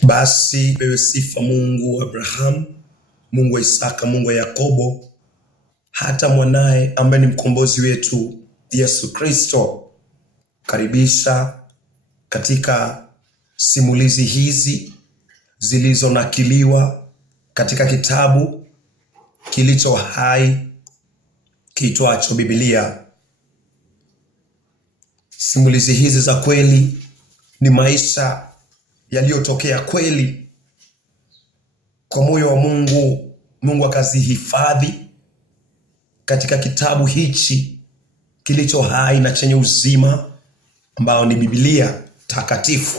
Basi pewe sifa Mungu wa Abrahamu, Mungu wa Isaka, Mungu wa Yakobo, hata mwanaye ambaye ni mkombozi wetu Yesu Kristo. Karibisha katika simulizi hizi zilizonakiliwa katika kitabu kilicho hai kiitwacho Biblia. Simulizi hizi za kweli ni maisha yaliyotokea kweli. Kwa moyo wa Mungu, Mungu akazihifadhi katika kitabu hichi kilicho hai na chenye uzima ambao ni Biblia takatifu,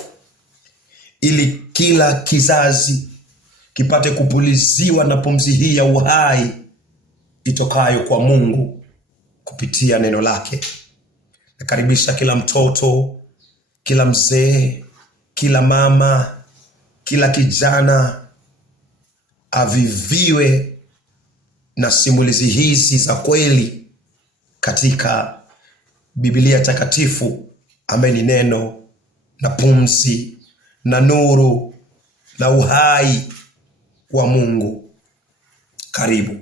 ili kila kizazi kipate kupuliziwa na pumzi hii ya uhai itokayo kwa Mungu kupitia neno lake. Nakaribisha kila mtoto, kila mzee, kila mama, kila kijana aviviwe na simulizi hizi za kweli katika Biblia takatifu, ambaye ni neno na pumzi na nuru na uhai wa Mungu. Karibu.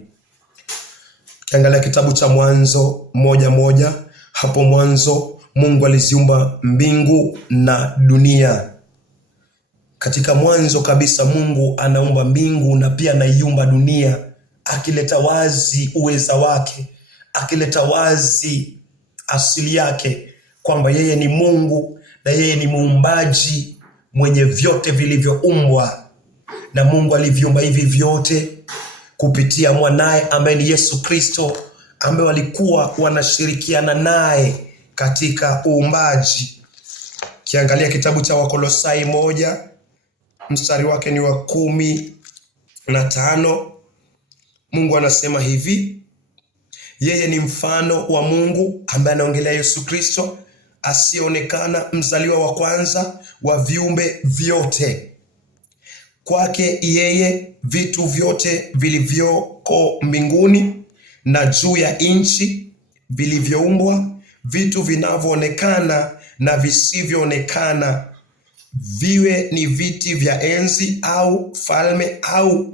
Kiangalia kitabu cha Mwanzo 1:1. Hapo mwanzo Mungu aliziumba mbingu na dunia. Katika mwanzo kabisa Mungu anaumba mbingu na pia anaiumba dunia, akileta wazi uweza wake, akileta wazi asili yake, kwamba yeye ni Mungu na yeye ni muumbaji mwenye vyote vilivyoumbwa. Na Mungu aliviumba hivi vyote kupitia mwanaye ambaye ni Yesu Kristo, ambaye walikuwa wanashirikiana naye katika uumbaji. Kiangalia kitabu cha Wakolosai 1 mstari wake ni wa 15. Mungu anasema hivi: yeye ni mfano wa Mungu, ambaye anaongelea Yesu Kristo, asiyeonekana, mzaliwa wa kwanza wa viumbe vyote. Kwake yeye vitu vyote vilivyoko mbinguni na juu ya nchi vilivyoumbwa, vitu vinavyoonekana na visivyoonekana, viwe ni viti vya enzi au falme au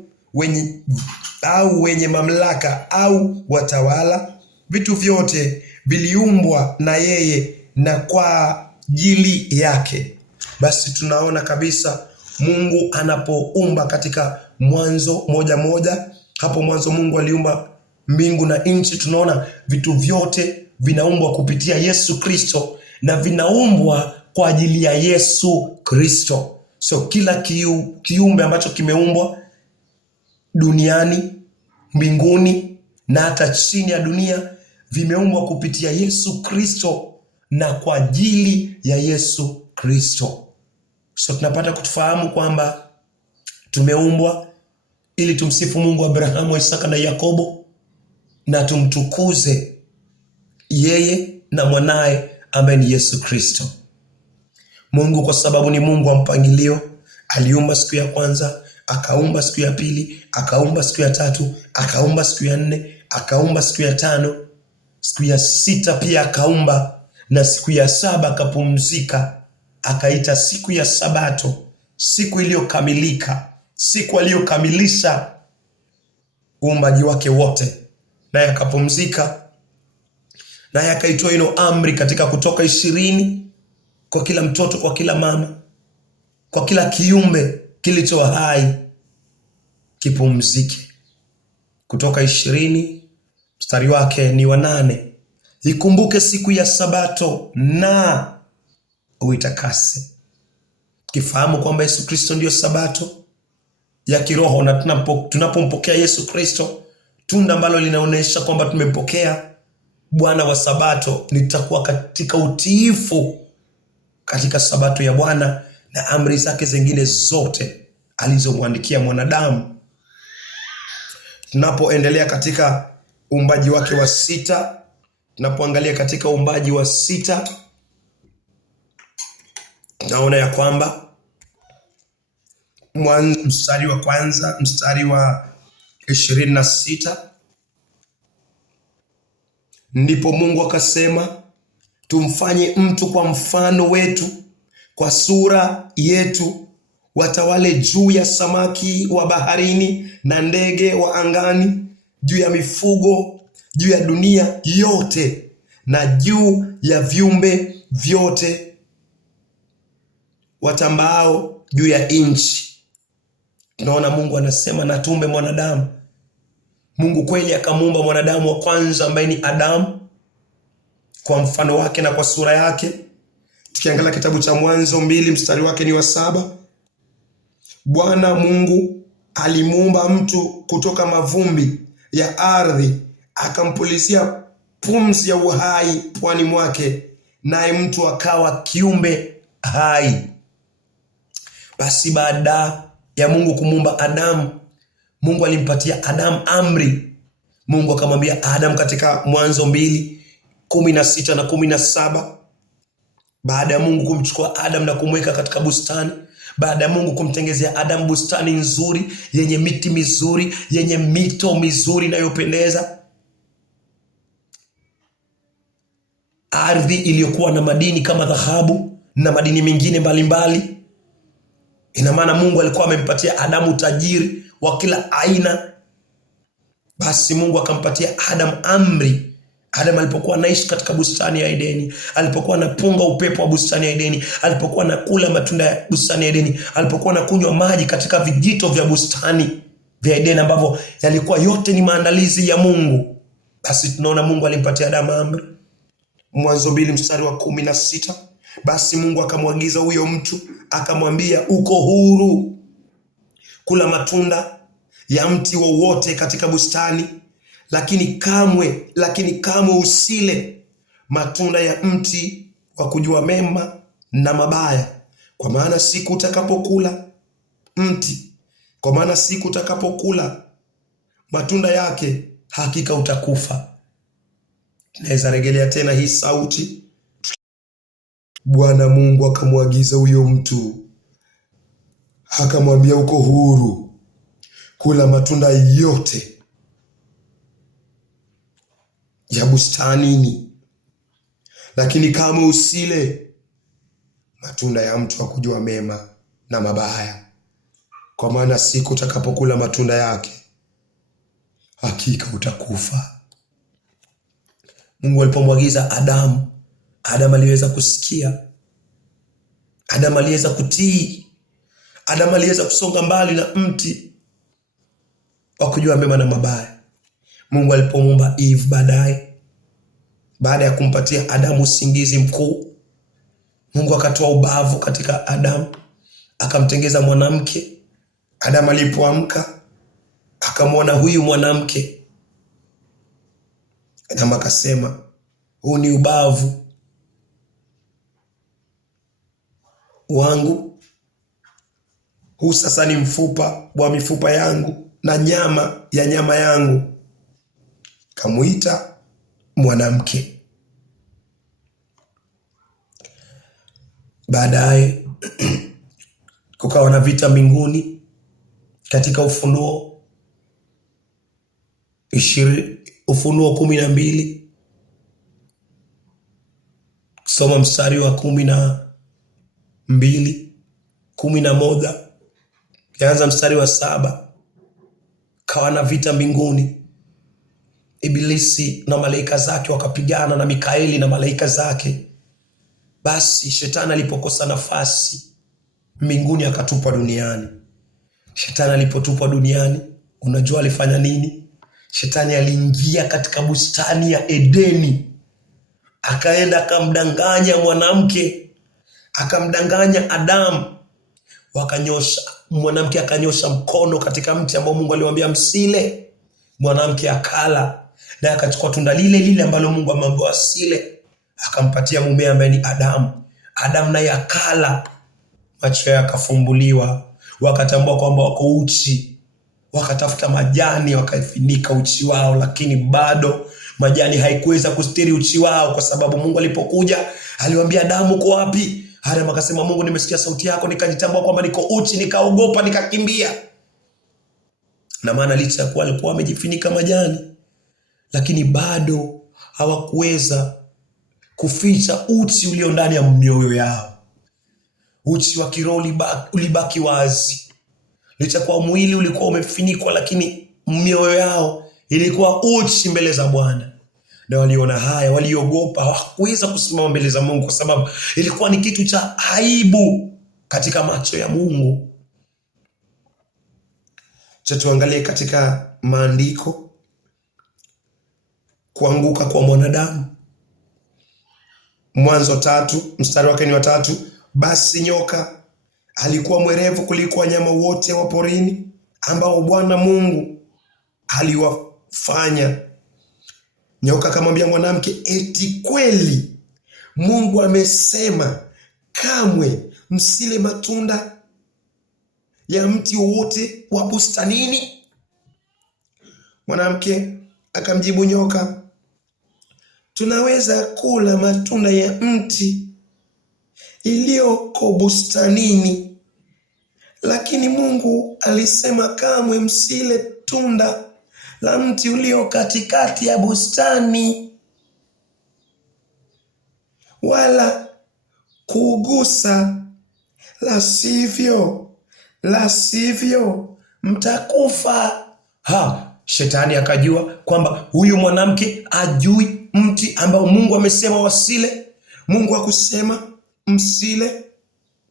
wenye mamlaka au watawala. Vitu vyote viliumbwa na yeye na kwa ajili yake. Basi tunaona kabisa Mungu anapoumba katika Mwanzo 1:1, hapo mwanzo Mungu aliumba mbingu na nchi. Tunaona vitu vyote vinaumbwa kupitia Yesu Kristo na vinaumbwa kwa ajili ya Yesu Kristo. So kila kiumbe ambacho kimeumbwa duniani, mbinguni na hata chini ya dunia vimeumbwa kupitia Yesu Kristo na kwa ajili ya Yesu Kristo. So tunapata kutufahamu kwamba tumeumbwa ili tumsifu Mungu wa Abrahamu, wa Isaka na Yakobo, na tumtukuze yeye na mwanaye ambaye ni Yesu Kristo. Mungu kwa sababu ni Mungu wa mpangilio, aliumba siku ya kwanza, akaumba siku ya pili, akaumba siku ya tatu, akaumba siku ya 4, akaumba siku ya 5, siku ya 6 pia akaumba, na siku ya 7 akapumzika, akaita siku ya Sabato, siku iliyokamilika, siku aliyokamilisha uumbaji wake wote. Naye akapumzika, naye akaitoa ino amri katika Kutoka 20 kwa kila mtoto, kwa kila mama, kwa kila kiumbe kilicho hai kipumzike. Kutoka 20 mstari wake ni wa 8. Ikumbuke siku ya Sabato na uitakase. Kifahamu kwamba Yesu Kristo ndiyo Sabato ya kiroho, na tunapompokea Yesu Kristo, tunda ambalo linaonyesha kwamba tumempokea Bwana wa Sabato, nitakuwa katika utiifu katika Sabato ya Bwana na amri zake zingine zote alizomwandikia mwanadamu. Tunapoendelea katika uumbaji wake wa 6, tunapoangalia katika uumbaji wa 6, naona ya kwamba mstari wa kwanza, mstari wa 26, ndipo Mungu akasema, tumfanye mtu kwa mfano wetu, kwa sura yetu, watawale juu ya samaki wa baharini na ndege wa angani, juu ya mifugo, juu ya dunia yote na juu ya viumbe vyote watambao juu ya nchi. Tunaona Mungu anasema na tuumbe mwanadamu. Mungu kweli akamuumba mwanadamu wa kwanza ambaye ni Adamu kwa mfano wake na kwa sura yake. Tukiangalia kitabu cha Mwanzo 2 mstari wake ni wa 7. Bwana Mungu alimuumba mtu kutoka mavumbi ya ardhi, akampulizia pumzi ya uhai puani mwake, naye mtu akawa kiumbe hai. Basi baada ya Mungu kumuumba Adamu, Mungu alimpatia Adamu amri. Mungu akamwambia Adamu katika Mwanzo 2:16 na 17, baada ya Mungu kumchukua Adamu na kumweka katika bustani, baada ya Mungu kumtengezea Adamu bustani nzuri yenye miti mizuri, yenye mito mizuri inayopendeza, ardhi iliyokuwa na madini kama dhahabu na madini mengine mbalimbali. Ina maana Mungu alikuwa amempatia Adamu utajiri wa kila aina. Basi Mungu akampatia Adamu amri. Adamu alipokuwa anaishi katika bustani ya Edeni, alipokuwa anapunga upepo wa bustani ya Edeni, alipokuwa anakula matunda ya bustani ya Edeni, alipokuwa anakunywa maji katika vijito vya bustani vya Edeni ambavyo yalikuwa yote ni maandalizi ya Mungu. Basi tunaona Mungu alimpatia Adamu amri. Mwanzo 2 mstari wa 16. Basi Mungu akamwagiza huyo mtu, akamwambia, uko huru kula matunda ya mti wowote katika bustani, lakini kamwe usile matunda ya mti wa kujua mema na mabaya, kwa maana siku utakapokula matunda yake hakika utakufa. Naweza rejelea tena hii sauti. Bwana Mungu akamwagiza huyo mtu, akamwambia, uko huru kula matunda yote ya bustanini, lakini kamwe usile matunda ya mti wa kujua mema na mabaya, kwa maana siku utakapokula matunda yake hakika utakufa. Mungu alipomwagiza Adamu, Adamu aliweza kusikia, Adamu aliweza kutii, Adamu aliweza kusonga mbali na mti wa kujua mema na mabaya. Mungu alipomuumba Eve baada ya kumpatia Adamu usingizi mkuu, Mungu akatoa ubavu katika Adamu, akamtengeza mwanamke. Adamu alipoamka akamwona huyu mwanamke, Adamu akasema, huu ni ubavu wangu, huu sasa ni mfupa wa mifupa yangu na nyama ya nyama yangu. Kamuita mwanamke. Baadaye kukawa na vita mbinguni katika Ufunuo 12, kusoma mstari wa 12, 11, kianza mstari wa 7. Kawa na vita mbinguni. Ibilisi na malaika zake wakapigana na Mikaeli na malaika zake. Basi shetani alipokosa nafasi mbinguni akatupwa duniani. Shetani alipotupwa duniani, unajua alifanya nini? Shetani aliingia katika bustani ya Edeni, akaenda akamdanganya mwanamke, akamdanganya Adamu. Mwanamke akanyosha mkono katika mti ambao Mungu aliwaambia msile. Mwanamke akala, na akachukua tunda lile lile ambalo Mungu amemwambia asile, akampatia mume ambaye ni Adamu. Adamu naye akala, macho yake yakafumbuliwa, wakatambua kwamba wako uchi, wakatafuta majani wakaifunika uchi wao, lakini bado majani haikuweza kustiri uchi wao, kwa sababu Mungu alipokuja aliwaambia Adamu, uko wapi? Adamu akasema, Mungu, nimesikia sauti yako nikajitambua kwamba niko uchi, nikaogopa, nikakimbia. Na maana licha ya kuwa alikuwa amejifunika majani, lakini bado hawakuweza kuficha uchi ulio ndani ya mioyo yao. uchi wa kiroho ulibaki wazi. Licha kwa mwili ulikuwa umefunikwa, lakini mioyo yao ilikuwa uchi mbele za Bwana. Na waliona haya, waliogopa, hawakuweza kusimama mbele za Mungu kwa sababu ilikuwa ni kitu cha aibu katika macho ya Mungu. Tuangalie katika maandiko kuanguka kwa mwanadamu. Mwanzo 3 mstari wake ni wa 3. Basi nyoka alikuwa mwerevu kuliko wanyama wote wa porini ambao Bwana Mungu aliwafanya. Nyoka akamwambia mwanamke, eti kweli Mungu amesema kamwe msile matunda ya mti wowote wa bustanini? Mwanamke akamjibu nyoka, tunaweza kula matunda ya mti iliyoko bustanini, lakini Mungu alisema kamwe msile tunda la mti ulio katikati ya bustani, wala kuugusa, la sivyo mtakufa. Shetani akajua kwamba huyu mwanamke ajui mti ambao Mungu amesema wasile. Mungu hakusema msile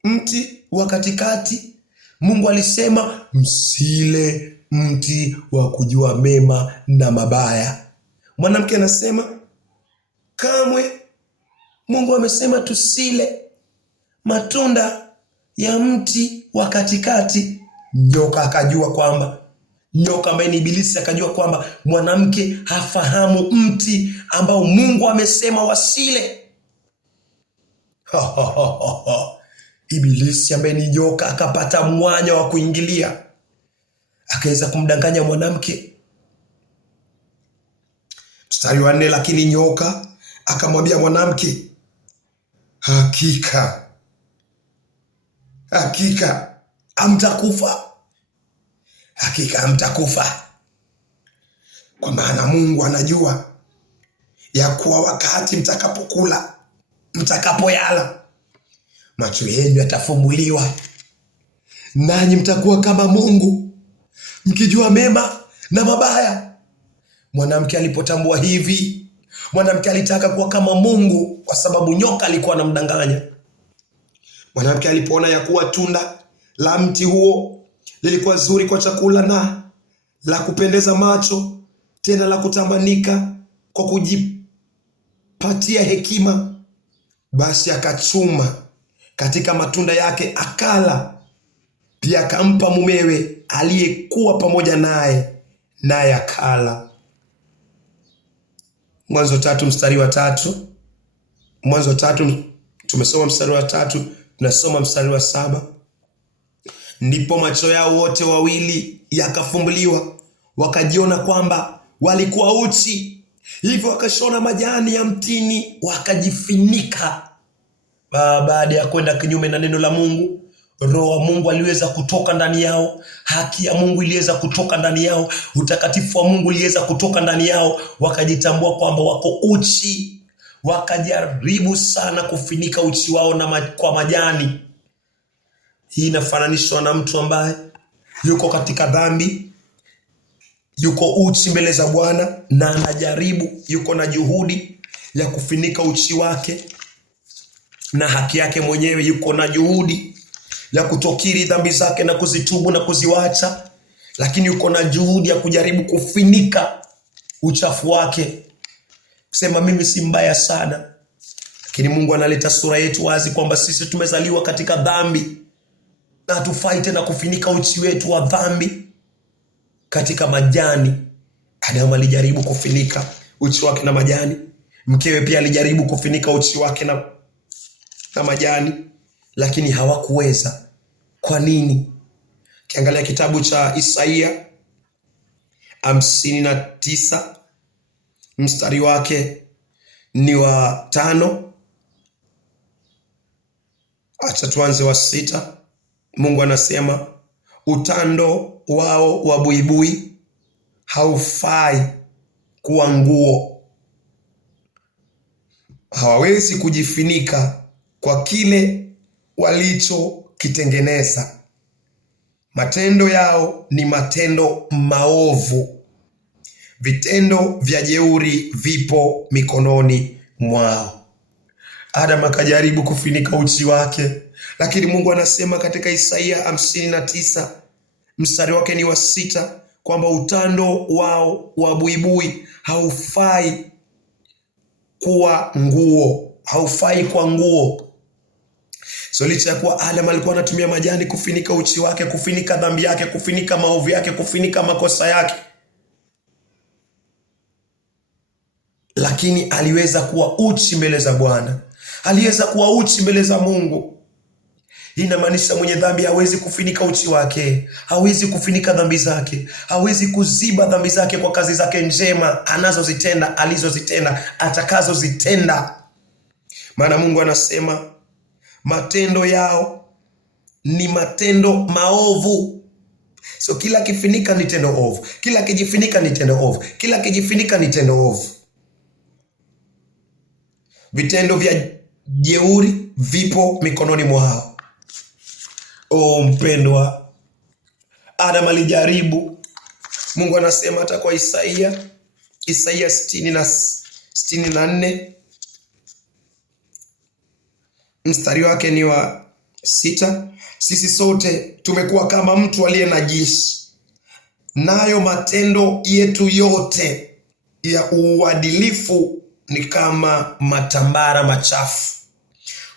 mti wa katikati. Mungu alisema msile mti wa kujua mema na mabaya. Mwanamke anasema kamwe Mungu amesema tusile matunda ya mti wa katikati. Nyoka akajua kwamba, nyoka ambaye ni Ibilisi akajua kwamba mwanamke hafahamu mti ambao Mungu amesema wasile. Ibilisi ambaye ni nyoka akapata mwanya wa kuingilia, akaweza kumdanganya mwanamke. Mstari wa 4, lakini nyoka akamwambia mwanamke, hakika hamtakufa, hakika hamtakufa, kwa maana Mungu anajua ya kuwa wakati mtakapokula, mtakapoyala, macho yenu yatafumbuliwa, nanyi mtakuwa kama Mungu, mkijua mema na mabaya. Mwanamke alipotambua hivi, mwanamke alitaka kuwa kama Mungu kwa sababu nyoka alikuwa anamdanganya. Mwanamke alipoona ya kuwa tunda la mti huo lilikuwa zuri kwa chakula na la kupendeza macho, tena la kutamanika kwa kujipatia hekima, basi akachuma katika matunda yake akala, pia akampa mumewe aliyekuwa pamoja naye akala. Mwanzo 3 mstari wa 3. Mwanzo 3 tumesoma mstari wa 3, tunasoma mstari wa 7. Ndipo macho yao wote wawili yakafumbuliwa, wakajiona kwamba walikuwa uchi, hivyo wakashona majani ya mtini wakajifinika. Baada ya kwenda kinyume na neno la Mungu, Roho wa Mungu aliweza kutoka ndani yao, haki ya Mungu iliweza kutoka ndani yao, utakatifu wa Mungu uliweza kutoka ndani yao, wakajitambua kwamba wako uchi, wakajaribu sana kufinika uchi wao kwa majani. Hii inafananishwa na mtu ambaye yuko katika dhambi, yuko uchi mbele za Bwana na anajaribu, yuko na juhudi ya kufinika uchi wake na haki yake mwenyewe, yuko na juhudi ya kutokiri dhambi zake na kuzitubu na kuziwacha, lakini yuko na juhudi ya kujaribu kufinika uchafu wake, kusema mimi si mbaya sana. Lakini Mungu analeta sura yetu wazi kwamba sisi tumezaliwa katika dhambi na hatufai tena kufinika uchi wetu wa dhambi katika majani. Adamu alijaribu kufinika uchi wake na majani, mkewe pia alijaribu kufinika uchi wake na majani, lakini hawakuweza. Kwa nini? Kiangalia kitabu cha Isaia 59 mstari wake ni wa 5. Acha tuanze wa 6. Mungu anasema, utando wao wa buibui haufai kuwa nguo, hawawezi kujifinika kwa kile walichokitengeneza. Matendo yao ni matendo maovu. Vitendo vya jeuri vipo mikononi mwao. Adam akajaribu kufunika uchi wake, lakini Mungu anasema katika Isaia 59 mstari wake ni wa 6 kwamba utando wao wa buibui haufai kuwa nguo, haufai kwa nguo. So licha ya kuwa Adam alikuwa anatumia majani kufunika uchi wake, kufunika dhambi yake, kufunika maovu yake, kufunika makosa yake, lakini aliweza kuwa uchi mbele za Bwana. Aliweza kuwa uchi mbele za Mungu. Hii inamaanisha mwenye dhambi hawezi kufunika uchi wake, hawezi kufunika dhambi zake, hawezi kuziba dhambi zake kwa kazi zake njema anazozitenda, alizozitenda, atakazozitenda. Maana Mungu anasema matendo yao ni matendo maovu. So kila kifinika ni tendo ovu, kila kijifinika ni tendo ovu, kila kijifinika ni tendo ovu. Vitendo vya jeuri vipo mikononi mwao. Mpendwa, Adam alijaribu. Mungu anasema hata kwa Isaia 64 mstari wake ni wa 6, sisi sote tumekuwa kama mtu aliye najisi, nayo matendo yetu yote ya uadilifu ni kama matambara machafu.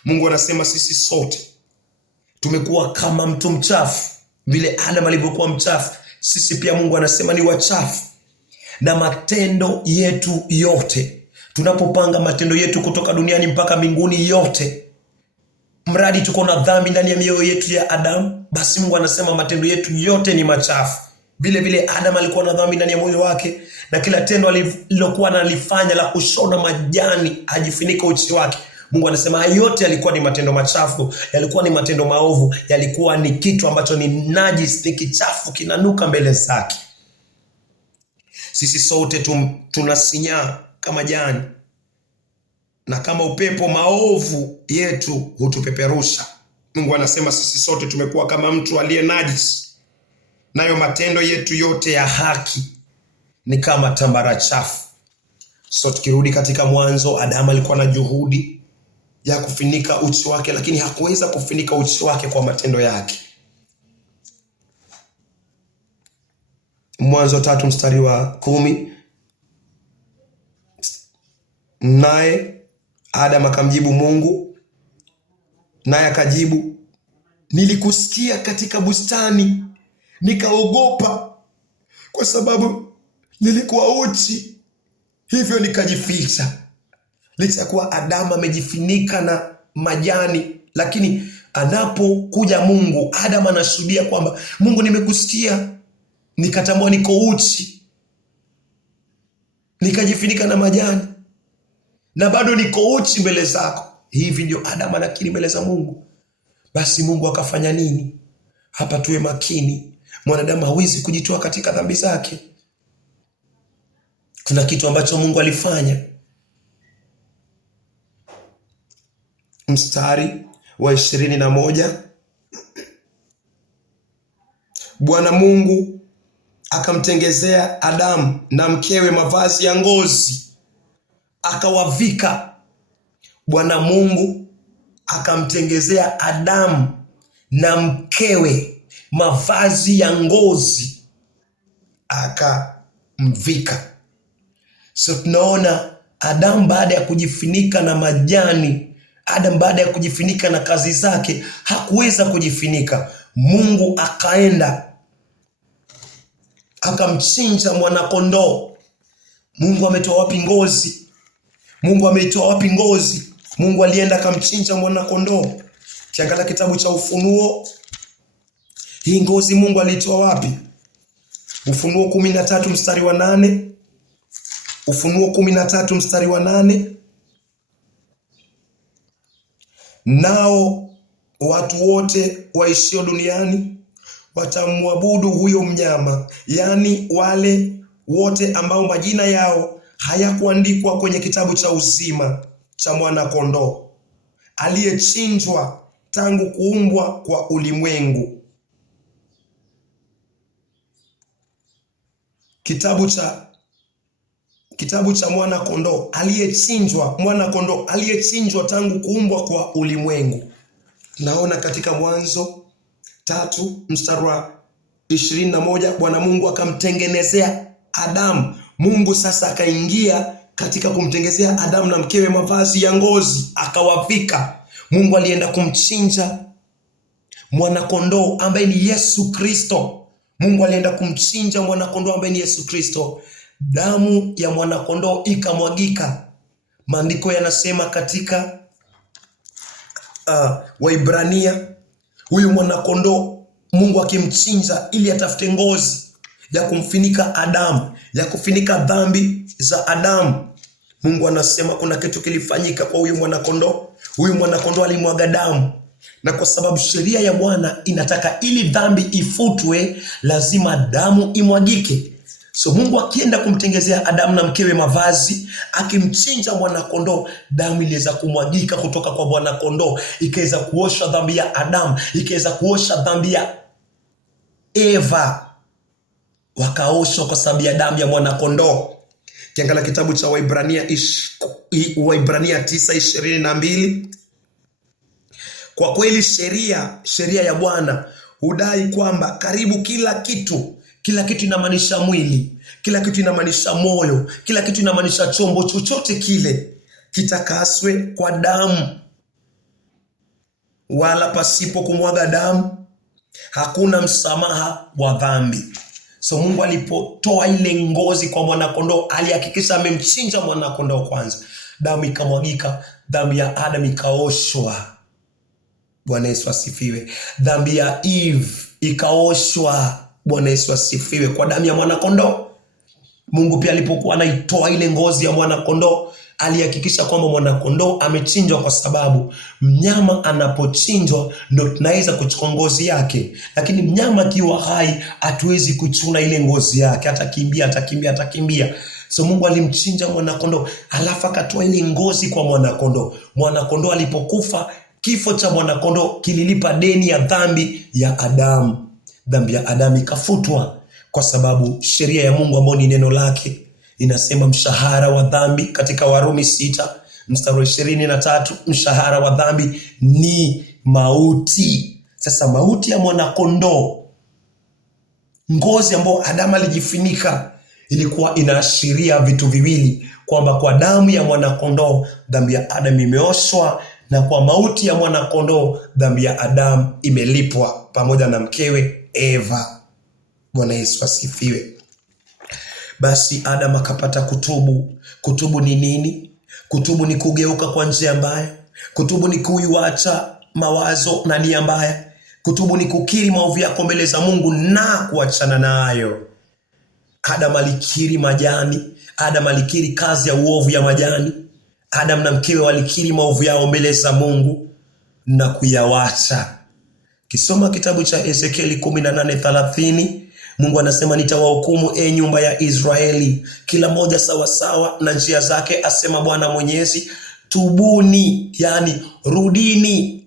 Mungu anasema sisi sote tumekuwa kama mtu mchafu. Vile Adam alivyokuwa mchafu, sisi pia Mungu anasema ni wachafu. Na matendo yetu yote, tunapopanga matendo yetu kutoka duniani mpaka mbinguni yote, mradi tuko na dhambi ndani ya mioyo yetu ya Adam, basi Mungu anasema matendo yetu yote ni machafu. Vile vile Adam alikuwa na dhambi ndani ya moyo wake, na kila tendo alilokuwa analifanya la kushona majani ajifunika uchi wake, Mungu anasema yote yalikuwa ni matendo machafu, yalikuwa ni matendo maovu, yalikuwa ni kitu ambacho ni najis, ni kichafu, kinanuka mbele zake. Sisi sote tunasinyaa kama jani, na kama upepo maovu yetu hutupeperusha. Mungu anasema sisi sote tumekuwa kama mtu aliye najis, nayo matendo yetu yote ya haki ni kama tambara chafu. So tukirudi katika Mwanzo, Adamu alikuwa na juhudi ya kufunika uchi wake, lakini hakuweza kufunika uchi wake kwa matendo yake. Mwanzo 3 mstari wa 10, naye Adam akamjibu Mungu, naye akajibu, nilikusikia katika bustani nikaogopa, kwa sababu nilikuwa uchi, hivyo nikajificha. Licha kuwa Adam amejifunika na majani, lakini anapokuja Mungu, Adam anashuhudia kwamba Mungu, nimekusikia, nikatambua niko uchi, nikajifunika na majani, na bado niko uchi mbele zako. Hivi ndio Adam anakiri mbele za Mungu. Basi Mungu akafanya nini? Hapa tuwe makini. Mwanadamu hawezi kujitoa katika dhambi zake. Kuna kitu ambacho Mungu alifanya. Mstari wa 21, Bwana Mungu akamtengezea Adamu na mkewe mavazi ya ngozi, akawavika. Bwana Mungu akamtengezea Adamu na mkewe mavazi ya ngozi, akamvika. So tunaona Adamu baada ya kujifunika na majani, Adam baada ya kujifunika na kazi zake, hakuweza kujifunika. Mungu akaenda akamchinja mwanakondoo. Mungu ametoa wapi ngozi? Mungu ameitoa wapi ngozi? Mungu alienda akamchinja mwanakondoo. Kiangalia kitabu cha Ufunuo, hii ngozi Mungu alitoa wapi? Ufunuo 13 mstari wa 8. Ufunuo 13 mstari wa 8. Nao watu wote waishio duniani watamwabudu huyo mnyama, yani wale wote ambao majina yao hayakuandikwa kwenye kitabu cha uzima cha mwana kondoo aliyechinjwa tangu kuumbwa kwa ulimwengu. Kitabu cha mwana kondoo aliyechinjwa tangu kuumbwa kwa ulimwengu. Naona katika Mwanzo 3 mstari wa 21, Bwana Mungu akamtengenezea Adamu. Mungu sasa akaingia katika kumtengenezea Adamu na mkewe mavazi ya ngozi akawavika. Mungu alienda kumchinja mwana kondoo ambaye ni Yesu Kristo. Mungu alienda kumchinja mwana kondoo ambaye ni Yesu Kristo. Damu ya mwana kondoo ikamwagika. Maandiko yanasema katika Waibrania, huyu mwana kondoo Mungu akimchinja ili atafute ngozi ya kumfinika Adamu, ya kufinika dhambi za Adamu. Mungu anasema kuna kitu kilifanyika kwa huyu mwana kondoo. Huyu mwana kondoo alimwaga damu, na kwa sababu sheria ya Bwana inataka ili dhambi ifutwe lazima damu imwagike. So Mungu akienda kumtengezea Adamu na mkewe mavazi, akimchinja mwana kondoo, damu iliweza kumwagika kutoka kwa mwana kondoo, ikaweza kuosha dhambi ya Adamu, ikaweza kuosha dhambi ya Eva, wakaoshwa kwa sababu ya damu ya mwana kondoo. Kiangalia kitabu cha Waibrania 9:22, kwa kweli sheria ya Bwana hudai kwamba karibu kila kitu inamaanisha mwili, kila kitu inamaanisha moyo, kila kitu inamaanisha chombo chochote kile kitakaswe kwa damu, wala pasipo kumwaga damu hakuna msamaha wa dhambi. So Mungu alipotoa ile ngozi kwa mwana kondoo, alihakikisha amemchinja mwana kondoo kwanza. Damu ikamwagika, damu ya Adam ikaoshwa. Bwana Yesu asifiwe. Dhambi ya Eve ikaoshwa. Bwana Yesu asifiwe, kwa damu ya mwana kondoo. Mungu pia alipokuwa anaitoa ile ngozi ya mwana kondoo, alihakikisha kwamba mwana kondoo amechinjwa, kwa sababu mnyama anapochinjwa ndio tunaweza kuchukua ngozi yake, lakini mnyama akiwa hai hatuwezi kuchuna ile ngozi yake, atakimbia. So Mungu alimchinja mwana kondoo, alafu akatoa ile ngozi kwa mwana kondoo. Mwana kondoo alipokufa, kifo cha mwana kondoo kililipa deni ya dhambi ya Adamu. Dhambi ya Adamu ikafutwa kwa sababu sheria ya Mungu ambayo ni neno lake inasema mshahara wa dhambi, katika Warumi 6 mstari wa 23, mshahara wa dhambi ni mauti. Sasa mauti ya mwana kondoo, ngozi ambayo Adamu alijifunika, ilikuwa inaashiria vitu viwili, kwamba kwa damu ya mwana kondoo dhambi ya Adamu imeoshwa, na kwa mauti ya mwana kondoo dhambi ya Adamu imelipwa pamoja na mkewe Eva. Bwana Yesu asifiwe. Basi Adam akapata kutubu. Kutubu ni nini? Kutubu ni kugeuka kwa njia mbaya. Kutubu ni kuiacha mawazo na nia mbaya. Kutubu ni kukiri maovu yako mbele za Mungu na kuachana nayo. Adam alikiri majani. Adam alikiri kazi ya uovu ya majani. Adam na mkewe walikiri maovu yao mbele za Mungu na kuyawacha. Kisoma kitabu cha Ezekieli 18:30, Mungu anasema nitawahukumu nyumba ya Israeli, kila moja sawasawa na njia zake, asema Bwana Mwenyezi. Tubuni, yani rudini,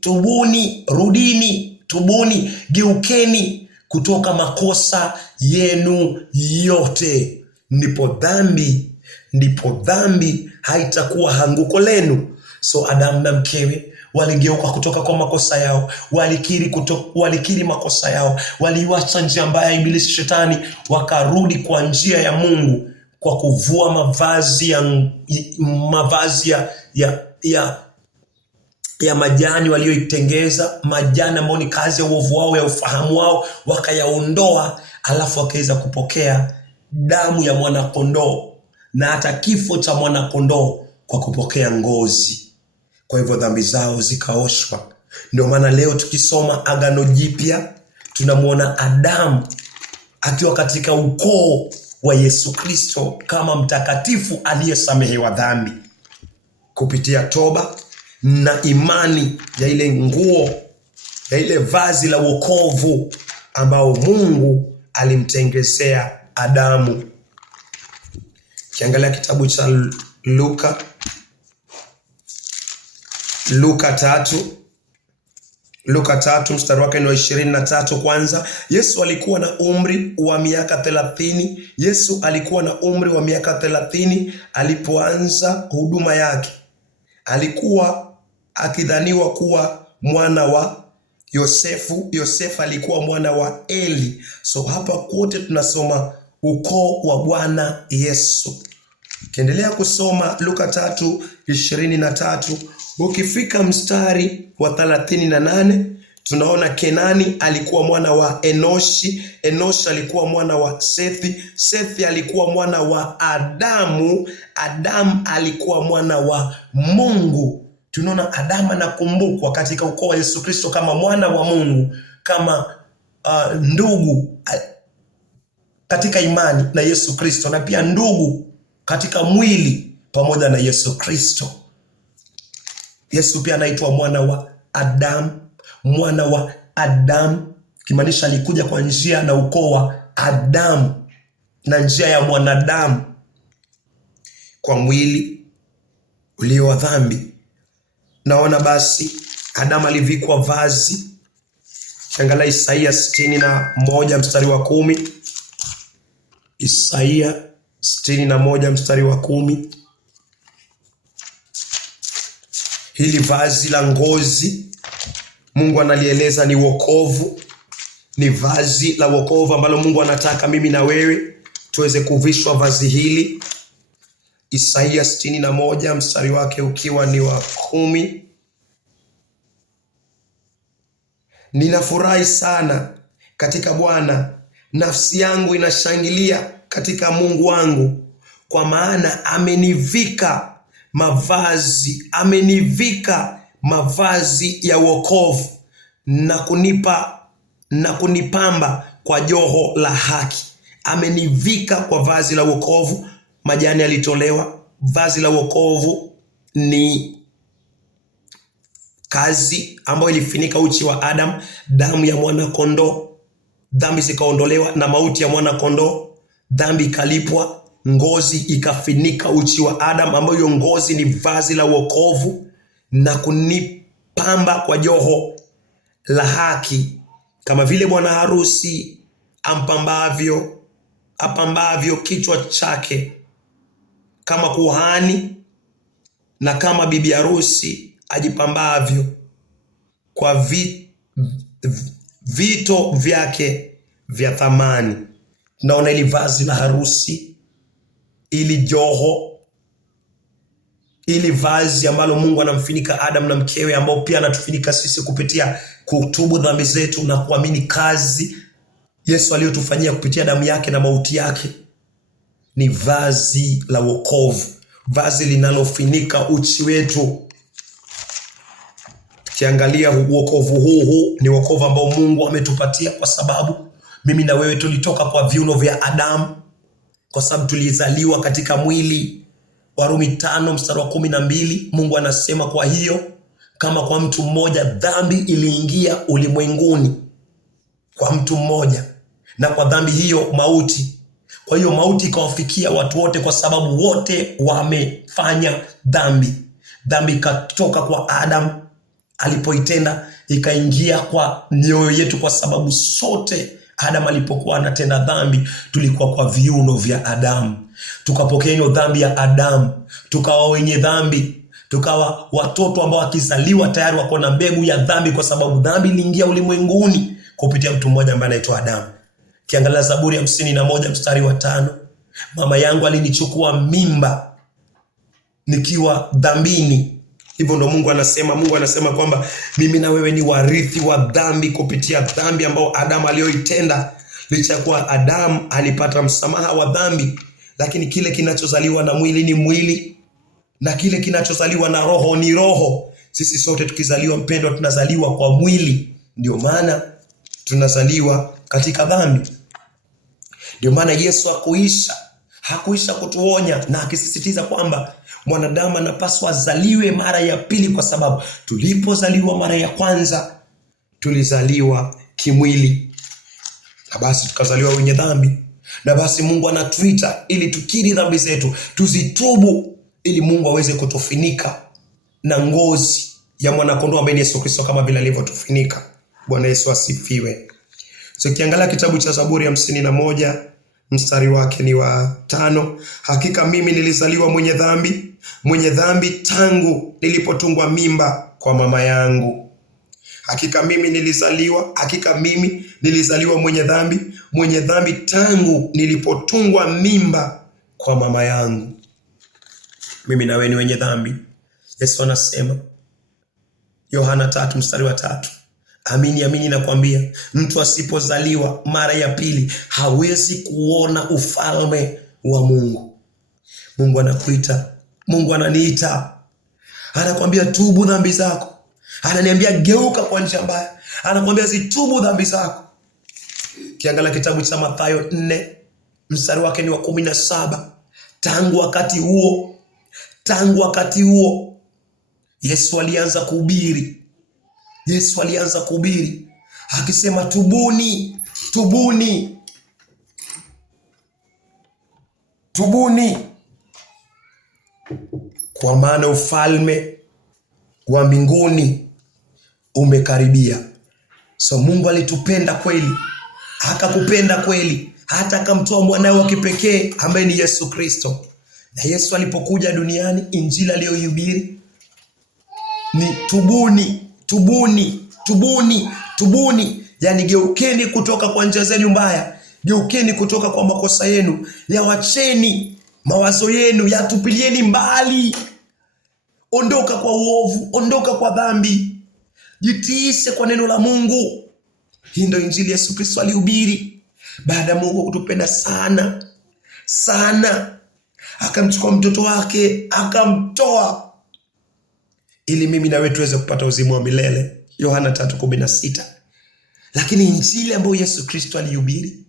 tubuni, geukeni kutoka makosa yenu yote, ndipo dhambi haitakuwa hanguko lenu. So Adamu na mkewe waligeuka kutoka kwa makosa yao, walikiri makosa yao, waliwacha njia mbaya ya ibilisi shetani, wakarudi kwa njia ya Mungu kwa kuvua mavazi ya majani walioitengeza, majani ambayo ni kazi ya uovu wao, ya ufahamu wao, wakayaondoa, alafu wakaweza kupokea damu ya mwana kondoo na hata kifo cha mwana kondoo kwa kupokea ngozi. Kwa hivyo dhambi zao zikaoshwa. Ndio maana leo tukisoma Agano Jipya tunamwona Adamu akiwa katika ukoo wa Yesu Kristo kama mtakatifu aliyesamehewa dhambi kupitia toba na imani ya ile nguo, ya ile vazi la wokovu ambao Mungu alimtengezea Adamu. Kiangalia kitabu cha Luka 3 Luka 3 mstari wake ni wa 23. Kwanza, Yesu alikuwa na umri wa miaka 30. Yesu alikuwa na umri wa miaka 30 alipoanza huduma yake. Alikuwa akidhaniwa kuwa mwana wa Yosefu. Yosefu alikuwa mwana wa Eli. So hapa kote tunasoma ukoo wa Bwana Yesu. Ukiendelea kusoma Luka 3:23, ukifika mstari wa 38, tunaona Kenani alikuwa mwana wa Enoshi. Enoshi alikuwa mwana wa Sethi. Sethi alikuwa mwana wa Adamu. Adamu alikuwa mwana wa Mungu. Tunaona Adamu anakumbukwa katika ukoo wa Yesu Kristo kama mwana wa Mungu, kama ndugu katika imani na Yesu Kristo, na pia ndugu katika mwili pamoja na Yesu Kristo. Yesu pia anaitwa mwana wa Adamu. Mwana wa Adamu kimaanisha alikuja kwa njia na ukoo wa Adamu na njia ya mwanadamu kwa mwili ulio wa dhambi. Naona basi Adamu alivikwa vazi. Angalia Isaia 61 mstari wa 10. Isaia 61 mstari wa 10. Hili vazi la ngozi Mungu analieleza ni wokovu. Ni vazi la wokovu ambalo Mungu anataka mimi na wewe tuweze kuvishwa vazi hili. Isaia 61 mstari wake ukiwa ni wa 10. Ninafurahi sana katika Bwana, nafsi yangu inashangilia katika Mungu wangu, kwa maana amenivika mavazi ya wokovu na kunipamba kwa joho la haki. Amenivika kwa vazi la wokovu. Majani alitolewa. Vazi la wokovu ni kazi ambayo ilifunika uchi wa Adam. Damu ya mwana kondoo, dhambi zikaondolewa, na mauti ya mwana kondoo, dhambi ikalipwa. Ngozi ikafinika uchi wa Adam, ambayo ngozi ni vazi la wokovu, na kunipamba kwa joho la haki, kama vile bwana harusi apambavyo kichwa chake kama kuhani, na kama bibi harusi ajipambavyo kwa vito vyake vya thamani. Naona ili vazi la harusi, ili joho, ili vazi ambalo Mungu anamfinika Adam na mkewe, ambao pia anatufinika sisi kupitia kutubu dhambi zetu na kuamini kazi Yesu aliyotufanyia kupitia damu yake na mauti yake. Ni vazi la wokovu, vazi linalofinika uchi wetu. Tukiangalia wokovu huu ni wokovu ambao Mungu ametupatia, kwa sababu mimi na wewe tulitoka kwa viuno vya Adamu, kwa sababu tulizaliwa katika mwili. Warumi 5 mstari wa 12, Mungu anasema, kwa hiyo kama kwa mtu mmoja dhambi iliingia ulimwenguni kwa mtu mmoja, na kwa dhambi hiyo mauti. Kwa hiyo mauti ikawafikia watu wote, kwa sababu wote wamefanya dhambi. Dhambi ikatoka kwa Adam alipoitenda, ikaingia kwa mioyo yetu, kwa sababu sote Adam alipokuwa anatenda dhambi tulikuwa kwa viuno vya Adamu. Tukapokea hiyo dhambi ya Adamu, tukawa wenye dhambi, tukawa watoto ambao wakizaliwa tayari wako na mbegu ya dhambi, kwa sababu dhambi iliingia ulimwenguni kupitia mtu mmoja ambaye anaitwa Adamu. Kiangalia Zaburi 51 mstari wa 5, mama yangu alinichukua mimba nikiwa dhambini. Hivyo ndo Mungu anasema kwamba mimi na wewe ni warithi wa dhambi kupitia dhambi ambao Adamu aliyoitenda. Licha kuwa Adamu alipata msamaha wa dhambi, lakini kile kinachozaliwa na mwili ni mwili, na kile kinachozaliwa na roho ni roho. Sisi sote tukizaliwa, mpendwa, tunazaliwa kwa mwili. Ndio maana tunazaliwa katika dhambi. Ndio maana Yesu hakuisha kutuonya, na akisisitiza kwamba mwanadamu anapaswa azaliwe mara ya pili, kwa sababu tulipozaliwa mara ya kwanza tulizaliwa kimwili, na basi tukazaliwa wenye dhambi. Na basi Mungu anatuita ili tukiri dhambi zetu, tuzitubu, ili Mungu aweze kutufinika na ngozi ya mwanakondoo ambaye ni Yesu Kristo kama vile alivyotufunika. Bwana Yesu asifiwe. Ukiangalia kitabu cha Zaburi 51 mstari wake ni wa 5. Hakika mimi nilizaliwa mwenye dhambi tangu nilipotungwa mimba kwa mama yangu. Hakika mimi nilizaliwa mwenye dhambi tangu nilipotungwa mimba kwa mama yangu. Mimi na wewe ni wenye dhambi. Yesu anasema Yohana 3 mstari wa 3. Amini nakwambia, mtu asipozaliwa mara ya pili hawezi kuona ufalme wa Mungu. Mungu anakuita, Mungu ananiita. Anakwambia tubu dhambi zako. Ananiambia geuka kwa njia mbaya. Anakwambia zitubu dhambi zako. Kiangalia kitabu cha Mathayo 4 mstari wake ni wa 17. Tangu wakati huo Yesu alianza kuhubiri akisema tubuni kwa maana ufalme wa mbinguni umekaribia. So Mungu alitupenda kweli, akakupenda kweli, hata akamtoa mwanawe wa kipekee ambaye ni Yesu Kristo. Na Yesu alipokuja duniani, injili aliyohubiri ni tubuni. Yani geukeni kutoka kwa njia zenu mbaya, geukeni kutoka kwa makosa yenu, yawacheni mawazo yenu, yatupilieni mbali. Ondoka kwa uovu, ondoka kwa dhambi, jitiishe kwa neno la Mungu. Hii ndio injili Yesu Kristo alihubiri. Baada ya Mungu kutupenda sana, akamchukua mtoto wake akamtoa ili mimi na wewe tuweze kupata uzima wa milele. Yohana 3:16. Lakini injili ambayo Yesu Kristo alihubiri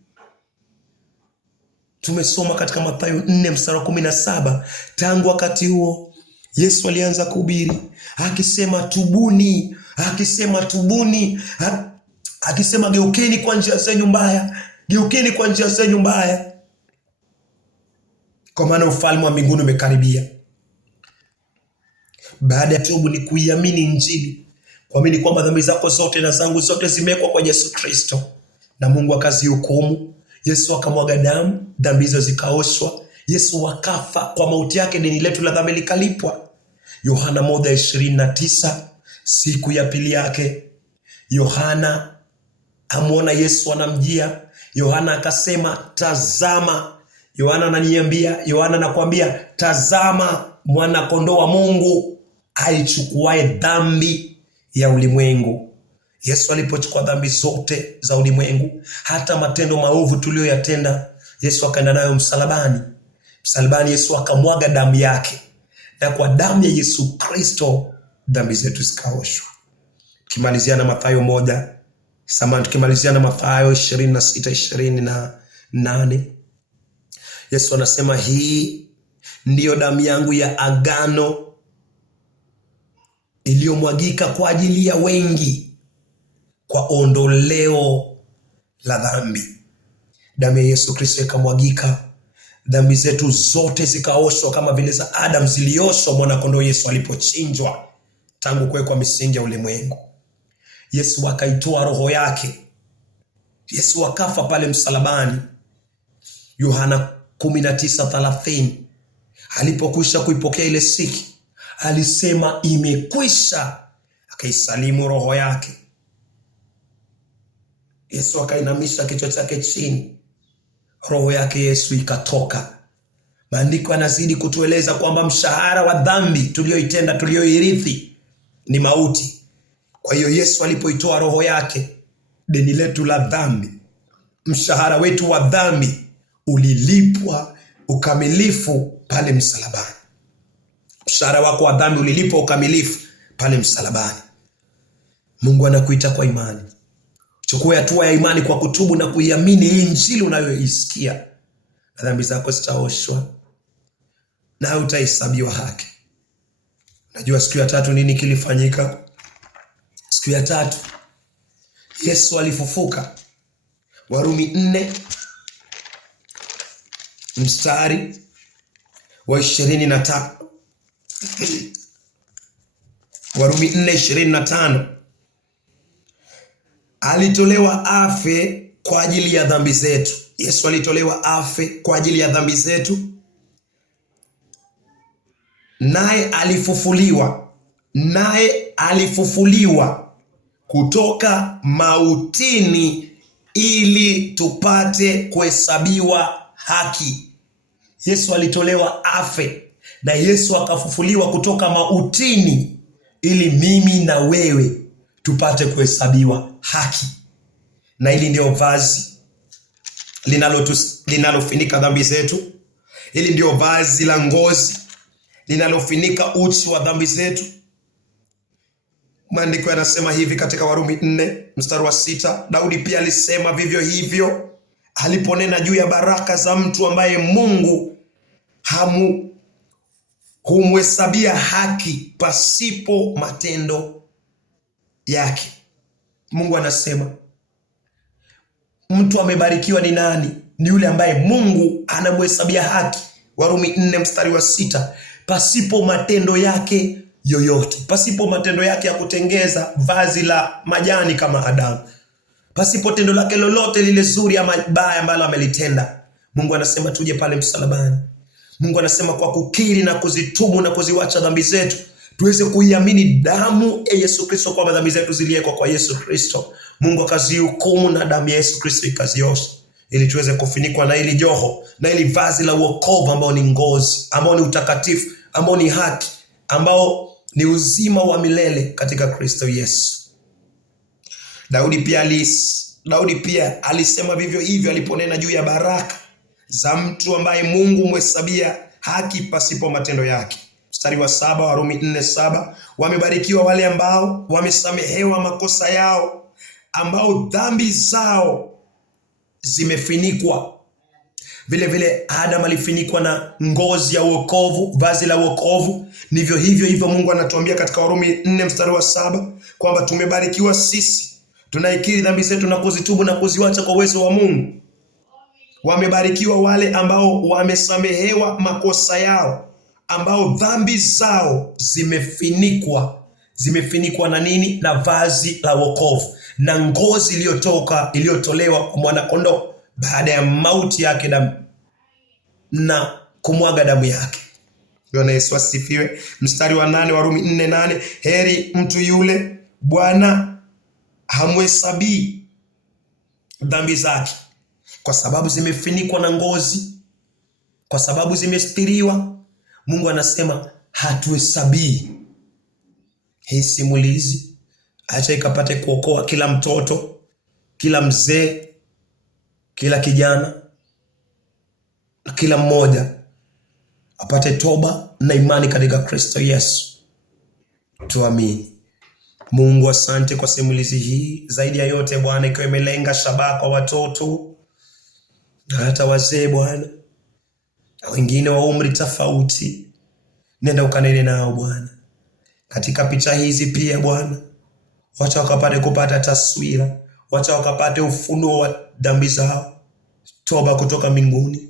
tumesoma katika Mathayo 4 mstari wa 17. Tangu wakati huo Yesu alianza kuhubiri akisema tubuni, akisema geukeni kwa njia zenu mbaya, kwa maana ufalme wa mbinguni umekaribia. Baada ya tubu ni kuiamini injili, kuamini kwamba dhambi zako zote na zangu zote zimewekwa kwa Yesu Kristo na Mungu akazihukumu. Yesu akamwaga damu, dhambi hizo zikaoshwa. Yesu akafa, kwa mauti yake deni letu la dhambi likalipwa. Yohana 1:29. Siku ya pili yake Yohana amuona Yesu anamjia. Yohana akasema tazama. Yohana anakuambia tazama mwana kondoo wa Mungu aichukuae dhambi ya ulimwengu. Yesu alipochukua dhambi zote za ulimwengu, hata matendo maovu tuliyoyatenda, Yesu akaenda nayo msalabani. Yesu akamwaga damu yake, na kwa damu ya Yesu Kristo dhambi zetu zikaoshwa. Tukimalizia na Mathayo 26:28, Yesu anasema hii ndiyo damu yangu ya agano iliyomwagika kwa ajili ya wengi kwa ondoleo la dhambi. Damu ya Yesu Kristo ikamwagika, dhambi zetu zote zikaoshwa kama vile za Adam zilioshwa mwana kondoo Yesu alipochinjwa tangu kuwekwa misingi ya ulimwengu. Yesu akaitoa roho yake. Yesu akafa pale msalabani. Yohana 19:30. Alipokwisha kuipokea ile siki, alisema imekwisha, akaisalimu roho yake. Yesu akainamisha kichwa chake chini, roho yake Yesu ikatoka. Maandiko yanazidi kutueleza kwamba mshahara wa dhambi tuliyoitenda, tuliyoirithi ni mauti. Kwa hiyo Yesu alipoitoa roho yake, deni letu la dhambi, mshahara wetu wa dhambi ulilipwa ukamilifu pale msalabani. Mshahara wako wa dhambi ulilipwa ukamilifu pale msalabani. Mungu anakuita kwa imani. Chukua hatua ya imani kwa kutubu na kuiamini hii injili unayoisikia, na dhambi zako zitaoshwa na utahesabiwa haki. Najua siku ya tatu nini kilifanyika? Siku ya tatu Yesu alifufuka. Warumi 4 mstari wa 25. Warumi 4:25, alitolewa afe kwa ajili ya dhambi zetu. Yesu alitolewa afe kwa ajili ya dhambi zetu, naye alifufuliwa kutoka mautini ili tupate kuhesabiwa haki. Yesu alitolewa afe na Yesu akafufuliwa kutoka mautini ili mimi na wewe tupate kuhesabiwa haki. Na hili ndio vazi linalofunika dhambi zetu. Hili ndio vazi la ngozi linalofunika uchi wa dhambi zetu. Maandiko yanasema hivi katika Warumi 4:6, Daudi pia alisema vivyo hivyo aliponena juu ya baraka za mtu ambaye Mungu humhesabia haki pasipo matendo yake. Mungu anasema mtu amebarikiwa ni nani? Ni yule ambaye Mungu anamhesabia haki. Warumi 4:6, pasipo matendo yake yoyote, pasipo matendo yake ya kutengeza vazi la majani kama Adamu, pasipo tendo lake lolote lile zuri ama baya ambalo amelitenda. Mungu anasema tuje pale msalabani. Mungu anasema kwa kukiri na kuzitubu na kuziwacha dhambi zetu, tuweze kuiamini damu ya Yesu Kristo, kwamba dhambi zetu ziliwekwa kwa Yesu Kristo. Mungu akazihukumu na damu ya Yesu Kristo ikaziosha, ili tuweze kufunikwa na hili joho, na hili vazi la wokovu ambao ni ngozi, ambao ni utakatifu, ambao ni haki, ambao ni uzima wa milele katika Kristo Yesu. Daudi pia alisema vivyo hivyo aliponena juu ya baraka za mtu ambaye Mungu mhesabia haki pasipo matendo yake. Mstari wa 7, Warumi 4:7, wamebarikiwa wale ambao wamesamehewa makosa yao, ambao dhambi zao zimefinikwa. Vile vile Adam alifinikwa na ngozi ya wokovu, vazi la wokovu. Ndivyo hivyo Mungu anatuambia katika Warumi 4:7 kwamba tumebarikiwa sisi tunaikiri dhambi zetu na kuzitubu na kuziwacha kwa uwezo wa Mungu. Wamebarikiwa wale ambao wamesamehewa makosa yao, ambao dhambi zao zimefinikwa na nini? Na vazi la wokovu, na ngozi iliyotolewa kwa mwana kondoo baada ya mauti yake na kumwaga damu yake. Bwana Yesu asifiwe. Mstari wa 8, Warumi 4:8, heri mtu yule Bwana hamhesabii dhambi zake, kwa sababu zimefinikwa na ngozi, kwa sababu zimestiriwa. Mungu anasema hatuhesabii. Hii simulizi acha ikapate kuokoa kila mtoto, kila mzee, kila kijana, na kila mmoja apate toba na imani katika Kristo Yesu. Tuamini. Mungu, asante kwa simulizi hii. Zaidi ya yote Bwana, ikiwa imelenga shabaha kwa watoto na hata wazee Bwana, na wengine wa umri tofauti, nenda ukanene nao Bwana katika picha hizi pia Bwana. Wacha wakapate kupata taswira, wacha wakapate ufunuo wa dhambi zao, toba kutoka mbinguni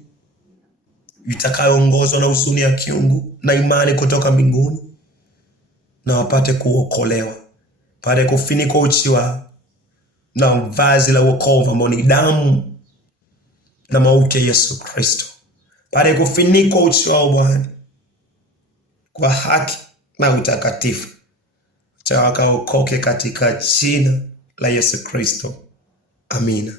itakayoongozwa na huzuni ya kiungu na imani kutoka mbinguni, na wapate kuokolewa, pale kufinikwa uchi wao na vazi la wokovu ambao ni damu na mauti ya Yesu Kristo, pale kufinikwa uchi wao Bwana kwa haki na utakatifu. Acha wakaokoke katika jina la Yesu Kristo. Amina.